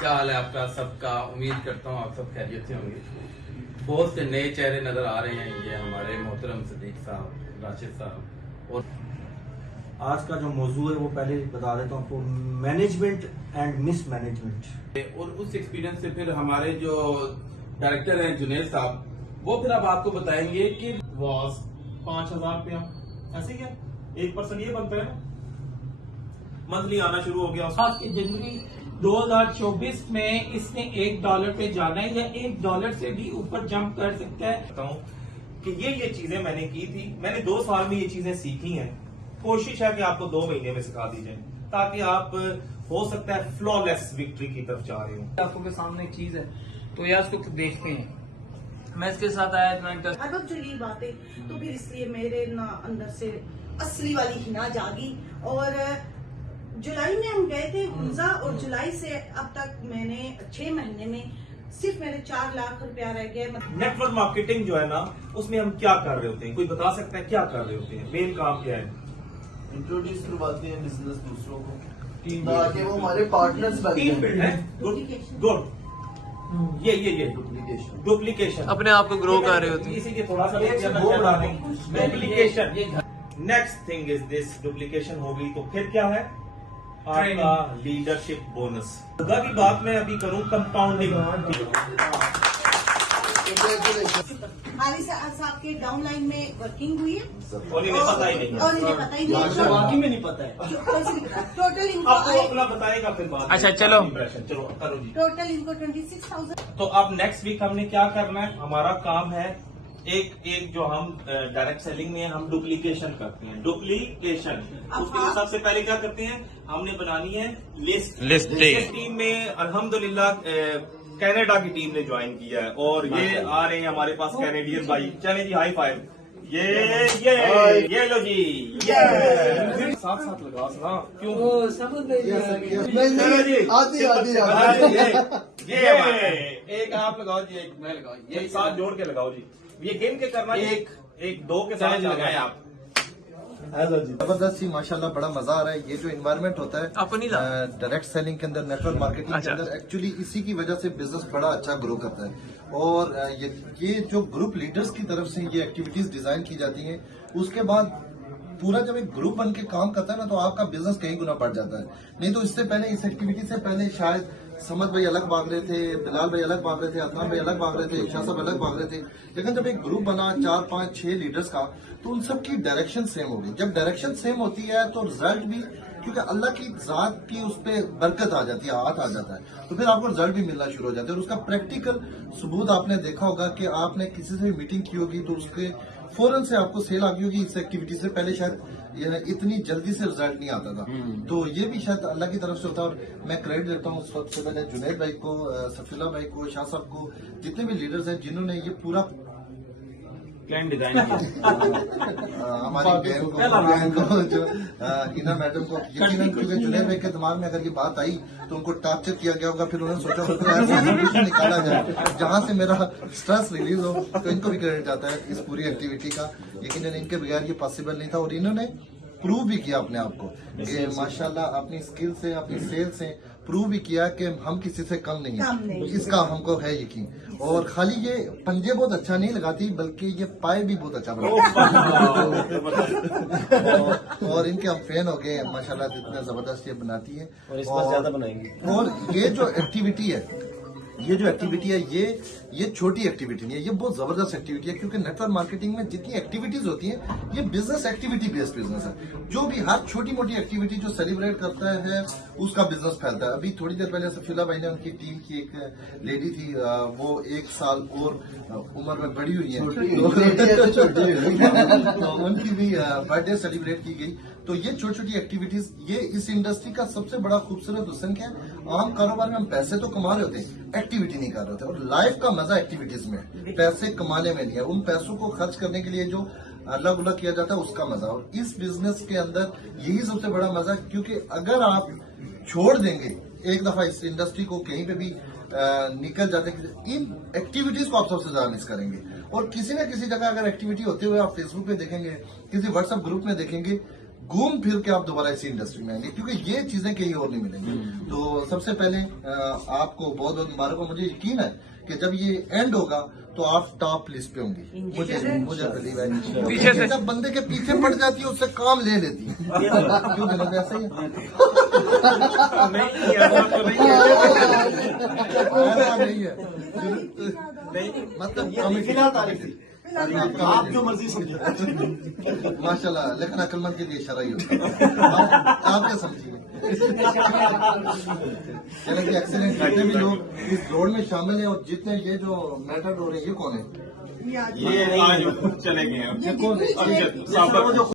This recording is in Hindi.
क्या हाल है आपका सबका। उम्मीद करता हूँ आप सब खैरियत से होंगे। बहुत से नए चेहरे नजर आ रहे हैं। ये हमारे मोहतरम सदीक साहब, राशिद साहब। और आज का जो मौजू है वो पहले बता देता हूँ आपको, मैनेजमेंट एंड मिस मैनेजमेंट। और उस एक्सपीरियंस से फिर हमारे जो डायरेक्टर हैं जुनेद साहब, वो फिर अब आपको बताएंगे कि वॉज 5,000 रुपया ऐसे क्या 1% ये बनता है ना, मंथली आना शुरू हो गया उसका। आज के जनवरी 2024 में इसने $1 पे जाना है या $1 से भी ऊपर जंप कर सकता है। कहता हूँ कि ये चीजें मैंने की थी, मैंने 2 साल में ये चीजें सीखी हैं। कोशिश है कि आपको 2 महीने में सिखा दी जाए ताकि आप हो सकता है फ्लॉलेस विक्ट्री की तरफ जा रहे हो। आपको के सामने एक चीज है तो यार इसको देखते हैं। मैं इसके साथ आया इतना हर वक्त जो ये बातें तो फिर इसलिए मेरे ना अंदर से असली वाली हिना जागी। और जुलाई में हम गए थे हुंजा और जुलाई से अब तक मैंने 6 महीने में सिर्फ मेरे 4 लाख रुपया रह गए। नेटवर्क मार्केटिंग जो है ना, उसमें हम क्या कर रहे होते हैं, कोई बता सकता है क्या कर रहे होते हैं? मेन काम क्या है? इंट्रोड्यूस करवाते हैं बिजनेस दूसरों को ताकि वो हमारे पार्टनर्स बन टीम बिल्ड है। गुड ये डुप्लीकेशन अपने आप को ग्रो कर रहे होते हैं। इसी के थोड़ा सा duplication. Next thing is this, duplication हो गई तो फिर क्या है आपका लीडरशिप बोनस। की बात मैं अभी करूं कंपाउंडिंग। हाली साहब के डाउन लाइन में वर्किंग हुई है और इन्हें पता ही नहीं है। और इन्हें पता ही नहीं वाकई में नहीं पता है। टोटल इनको आपको अपना बताएगा फिर बात। अच्छा, चलो। चलो करो जी। टोटल इनको 26,000। तो अब नेक्स्ट वीक हमने क्या करना है, हमारा काम है एक जो हम डायरेक्ट सेलिंग में हम डुप्लीकेशन करते हैं। डुप्लीकेशन उसके लिए सबसे पहले क्या करते हैं, हमने बनानी है लिस्ट टीम में अल्हम्दुलिल्लाह कनाडा की टीम ने ज्वाइन किया है और ये आ रहे हैं हमारे पास कैनेडियन भाई। चले जी हाई फाइव। ये लो जी, ये साथ साथ लगा सना क्यों? चलो जी आती ये एक आप लगाओ जी, एक मैं लगाओ, ये साथ जोड़ के लगाओ जी। ये गेम के करना एक 2 के साथ लगाए आप। जबरदस्त ही माशाल्लाह, बड़ा मजा आ रहा है। ये जो इन्वायरमेंट होता है अपनी डायरेक्ट सेलिंग के अंदर, नेटवर्क मार्केटिंग के अंदर, एक्चुअली इसी की वजह से बिजनेस बड़ा अच्छा ग्रो करता है। और ये जो ग्रुप लीडर्स की तरफ से ये एक्टिविटीज डिजाइन की जाती हैं, उसके बाद पूरा जब एक ग्रुप बन के काम करता है ना, तो आपका बिजनेस कई गुना बढ़ जाता है। नहीं तो इससे पहले, इस एक्टिविटी से पहले शायद समद भाई अलग भाग रहे थे, बिलाल भाई अलग भाग रहे थे, अदनान भाई अलग भाग रहे थे, शाह साहब अलग भाग रहे थे। लेकिन जब एक ग्रुप बना 4, 5, 6 लीडर्स का, तो उन सब की डायरेक्शन सेम होगी। जब डायरेक्शन सेम होती है तो रिजल्ट भी, क्योंकि अल्लाह की जात की उस पर बरकत आ जाती है, हाथ आ जाता है, तो फिर आपको रिजल्ट भी मिलना शुरू हो जाता है। और उसका प्रैक्टिकल सबूत आपने देखा होगा कि आपने किसी से भी मीटिंग की होगी तो उसके फौरन से आपको सेल आ गई होगी। इस एक्टिविटी से पहले शायद इतनी जल्दी से रिजल्ट नहीं आता था। तो ये भी शायद अल्लाह की तरफ से होता है। और मैं क्रेडिट देता हूँ सबसे पहले जुनैद भाई को, सफीला भाई को, शाह साहब को, जितने भी लीडर्स हैं जिन्होंने ये पूरा प्लान डिजाइन किया। हमारी बहन को जो इना मैडम को, यकीनन क्योंकि जुनैद भाई के दिमाग में अगर ये बात आई तो उनको टॉर्चर किया गया होगा। फिर उन्होंने सोचा होगा ऐसा सोल्यूशन निकाला जाए जहां से मेरा स्ट्रेस रिलीज हो। तो इनको भी क्रेडिट जाता है इस पूरी एक्टिविटी का। यकीनन इनके बगैर ये पॉसिबल नहीं था। और इन्होंने प्रूव भी किया अपने आप को कि माशाल्लाह अपनी स्किल से, अपनी सेल से प्रूव भी किया कि हम किसी से कम नहीं। इसका हमको है यकीन। और खाली ये पंजे बहुत अच्छा नहीं लगाती, बल्कि ये पाए भी बहुत अच्छा बनाती। और इनके हम फैन हो गए माशाल्लाह, जितना जबरदस्त ये बनाती है। और इस पर ज्यादा बनाएंगे। और ये जो एक्टिविटी है, ये छोटी एक्टिविटी नहीं है, ये बहुत जबरदस्त एक्टिविटी है। क्योंकि नेटवर्क मार्केटिंग में जितनी एक्टिविटीज होती हैं, ये बिजनेस एक्टिविटी बेस्ड बिजनेस है। जो भी हर छोटी मोटी एक्टिविटी जो सेलिब्रेट करता है उसका बिजनेस फैलता है। अभी थोड़ी देर पहले सफीला भाई ने, उनकी टीम की एक लेडी थी, वो 1 साल और उम्र में बड़ी हुई है, तो उनकी भी बर्थडे सेलिब्रेट की गई। तो ये छोटी छोटी एक्टिविटीज, ये इस इंडस्ट्री का सबसे बड़ा खूबसूरत हुस्न क्या है, आम कारोबार में हम पैसे तो कमा रहे होते हैं, एक्टिविटी नहीं कर रहे होते। और लाइफ का मजा एक्टिविटीज में, पैसे कमाने में नहीं है। उन पैसों को खर्च करने के लिए जो अल्लाह गुल्ला किया जाता है उसका मजा। और इस बिजनेस के अंदर यही सबसे बड़ा मजा, क्योंकि अगर आप छोड़ देंगे एक दफा इस इंडस्ट्री को, कहीं पे भी निकल जाते हैं, इन एक्टिविटीज को आप सबसे ज्यादा मिस करेंगे। और किसी न किसी जगह अगर एक्टिविटी होते हुए आप फेसबुक पे देखेंगे, किसी व्हाट्सएप ग्रुप में देखेंगे, घूम फिर के आप दोबारा इसी इंडस्ट्री में आएंगे, क्योंकि ये चीजें कहीं और नहीं मिलेंगी। तो सबसे पहले आपको बहुत बहुत मुबारक हो। मुझे यकीन है कि जब ये एंड होगा तो आप टॉप लिस्ट पे होंगी। मुझे बिलीव है। पीछे से जब बंदे के पीछे पड़ जाती है उससे काम ले लेती है। क्यों बिलीव ऐसा ही है? ऐसा नहीं है, मतलब फिलहाल तारीफ आप जो मर्जी समझे। माशाल्लाह, लेकिन अक्लमंद के लिए इशारा ही होता है। आप क्या समझिए? चलें, एक्सीलेंट। जितने भी लोग इस दौड़ में शामिल हैं और जितने ये जो मैटर हो रहे हैं, ये कौन है? ये आज चले गए हैं। ये कौन है? अर्शद साहब।